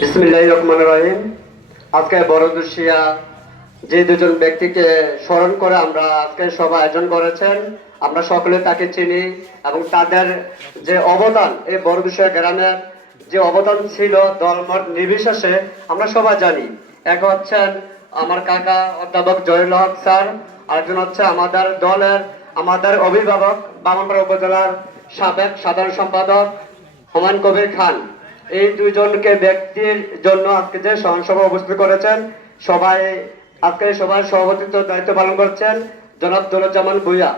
বিসমিল্লাহির রহমানির রহিম। আজকে বড়দুশিয়া যে দুজন ব্যক্তিকে স্মরণ করে আমরা আজকে সভা আয়োজন করেছেন, আমরা সকলে তাকে চিনি এবং তাদের যে অবদান এই বড়দুশিয়া গ্রামের যে অবদান ছিল দলমত নির্বিশেষে আমরা সবাই জানি। এক হচ্ছেন আমার কাকা অধ্যাপক জয়ুল হক স্যার, আরেকজন হচ্ছে আমাদের দলের আমাদের অভিভাবক বামনপাড়া উপজেলার সাবেক সাধারণ সম্পাদক হুমায়ুন কবির খান। এই দুইজনকে ব্যক্তির জন্য আজকে যে সভা উপস্থিত করেছেন, সবাই আজকে সবার সভাপতিত্ব দায়িত্ব পালন করছেন জনাব দৌলতজামান ভূঁইয়া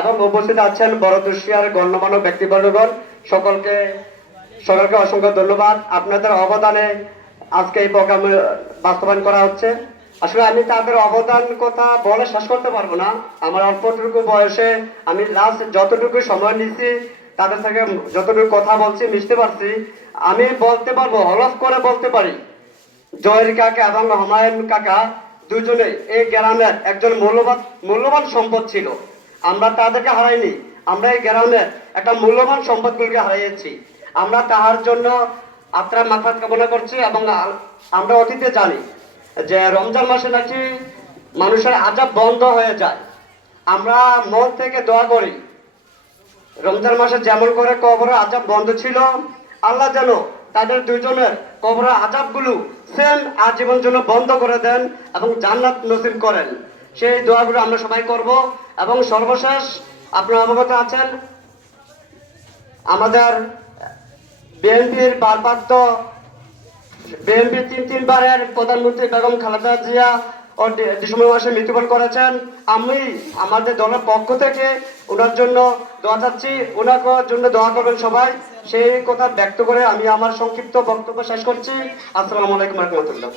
এবং উপস্থিত আছেন বড়দুশিয়ার গণ্যমান্য ব্যক্তিবর্গগণ। সকলকে সকলকে অসংখ্য ধন্যবাদ। আপনাদের অবদানে আজকে এই প্রোগ্রাম বাস্তবায়ন করা হচ্ছে। আসলে আমি তাদের অবদান কথা বলে শেষ করতে পারবো না। আমার অল্পটুকু বয়সে আমি লাস্ট যতটুকু সময় নিচ্ছি তাদের থেকে যতটুকু কথা বলছি মিশতে পারছি, আমি বলতে পারবো, হলফ করে বলতে পারি জয়ের কাকা এবং হুমায়ুন কাকা দুজনে এই গ্রামের একজন মূল্যবান সম্পদ ছিল। আমরা তাদেরকে হারাইনি, আমরা এই গ্রামের একটা মূল্যবান সম্পদগুলোকে হারিয়েছি। আমরা তাহার জন্য আত্মার মাগফিরাত কামনা করছি এবং আমরা অতীতে জানি যে রমজান মাসে নাকি মানুষের আযাব বন্ধ হয়ে যায়। আমরা মন থেকে দোয়া করি রমজান মাসে যেমন করে কবরের আযাব বন্ধ ছিল, আল্লাহ যেন তাদের দুইজনের কবরের আযাবগুলো সেম আজীবন জন্য বন্ধ করে দেন এবং জান্নাত নসিব করেন। সেই দোয়াগুলো আমরা সবাই করব। এবং সর্বশেষ আপনারা অবগত আছেন আমাদের বিএনপির ভারপ্রাপ্ত বিএনপি তিনবারের প্রধানমন্ত্রী বেগম খালেদা জিয়া ও ডিসেম্বর মাসে মৃত্যুবরণ করেছেন। আমি আমাদের দলের পক্ষ থেকে ওনার জন্য দোয়া চাচ্ছি, ওনার জন্য দোয়া করবেন সবাই। সেই কথা ব্যক্ত করে আমি আমার সংক্ষিপ্ত বক্তব্য শেষ করছি। আসসালামু আলাইকুম রহমতুল্লাহ।